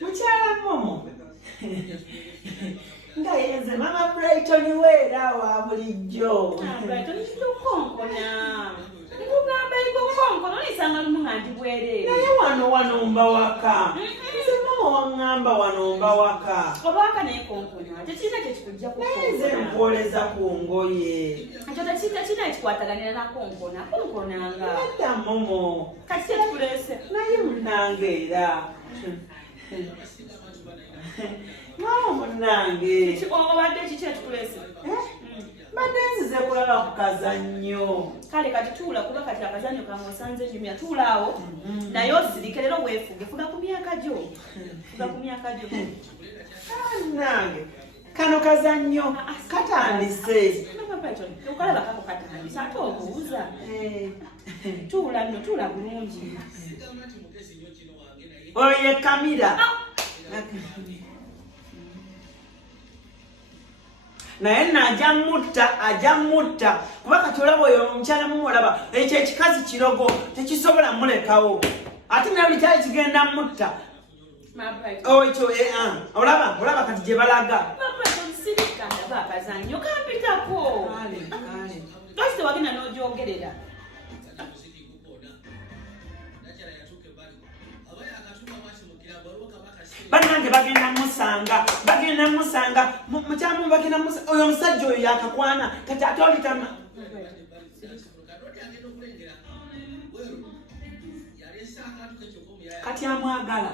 Mukyala Momo. Nga yenze Mama Brighton weera wa bulijjo. Brighton kikonkona. Nikugamba ikonkona nisanga lumu nga ndi bwereere. Naye wano mba waka. Nze Mama waŋŋamba wano mba waka. Oba waka naye konkona. Tekirina kyekikujja ku konkona. Naye nze mpoleza ku ngoye. Ekyo tekirina ekikwataganira na konkona. Konkonanga. Nedda Momo. Kati kyekikuleese. Naye munnange era. Mama munnange. Obadde kiki ekikuleese? Mbadde nzize kulaba ku kazannyo. Kale kati tuula kuba kati akazannyo kange osanze nyumya tuulaawo. Naye osirike leero weefuge. Fuga ku myaka gyo. Fuga ku myaka gyo. Munnange. Kano kazannyo katandise. Mama Brighton, okalaba kako katandise ate obuuza. Tuula nno, tuula bulungi. Oyo ye Kamira. Naye ajja mutta kuba kati olaba oyo omukyala mumulaba ekyo ekikazi kirogo tekisobola mulekawo ate naye buli kyali kigenda mutta ekyo olaba kati gye balaga akazannyo kampitako lwaki tewagenda n'ogyogerera bannange bagenda musanga mukyamu bagenda musanga oyo omusajja oyo yakakwana kati ate olitama kati amwagala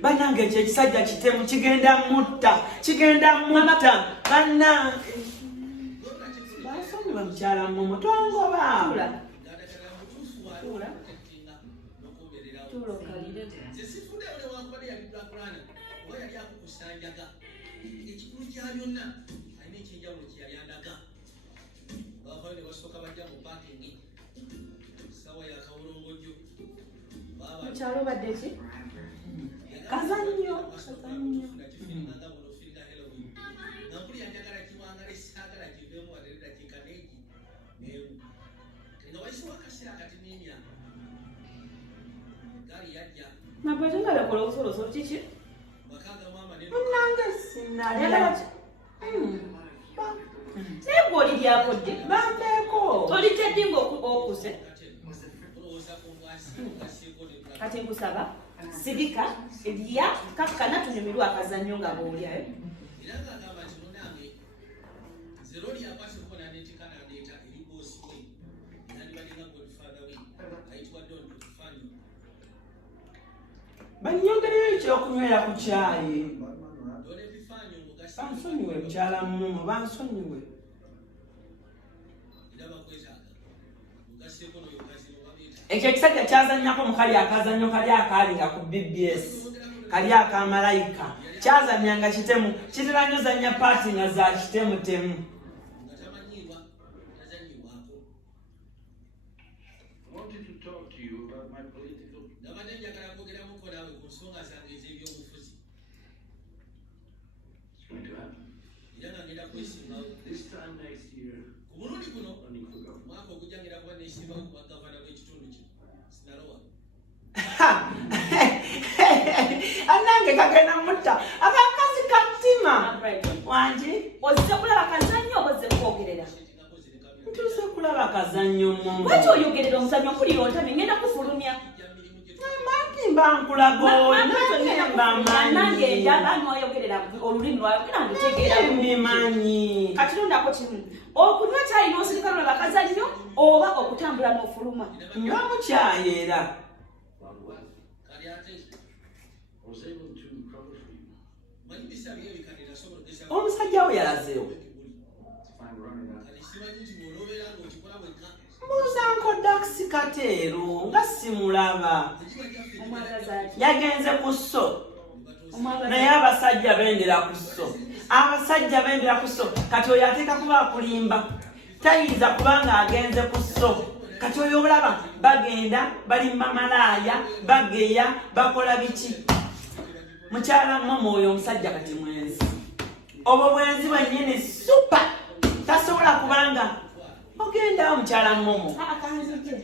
bannange ekyo ekisajja kitemu kigenda mutta bannange basonyiwa mukyala Momo tongoba mukyalo obadde ki? kazannyo Mabatonda yakola obusolosolo kiki? munnange sinalya naye gw'oli lyakodde bambeeko olitedde ng'okuse kati nkusaba sibika lya kakkana tunyumirwa akazannyo nga bw'olyayo banyongereyo ekyokunywera ku kyayi bansonyiwe mukyala Momo bansonyiwe ekyo ekisajja kyazannyako mu kali akazannyo kali akaalinga ku BBS kali akamalayika kyazannyanga kitemu kitera nnyo zanya paati nga za kitemutemu This time next year, anange kagenda mutta akakazi katima wangi ozze kulaba kazannyo oba ozze kwogerera ntuuse kulaba kazannyo Momo lwaki oyogerera omuzannyo mpulira ontame ngenda kufulumya nange njala noyogerera olulimi lwayogera ndutegeera mbimanyi kati londako kimu okunywa kyayi n'osirika lulaba kazannyo oba okutambula n'ofuluma nga mukyayi era omusajja we yalazeewo mbuuza nkodakisi kateero nga simulaba yagenze ku sso naye abasajja bendera ku sso kati oyo ateeka kuba akulimba tayinza kubanga agenze ku sso kati oyo olaba bagenda balimba malaaya bageya bakola biki mukyala Momo oyo omusajja kati mwenzi obwo bwenzi bwennyini supa tasobola kubanga ogendawo mukyala Momo kanzije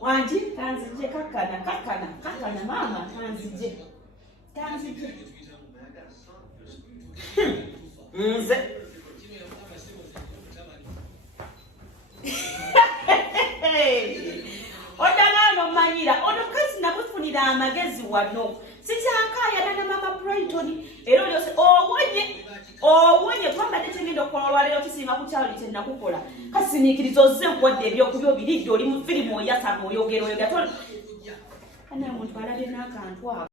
wangi kanzije kakkana maama kanzije nze odagano manyira ono kasi namufunira amagezi wano sikyakayana na mama Brighton era olyose obonye kwambadde kyengenda okukola olwaleero kisinga ku kyalo kyenakukola kasiniikiriza ozze nkuwadde ebyokubi obiridde oli mu firimu oyatama oyogera anaye omuntu alabye n'akantu ako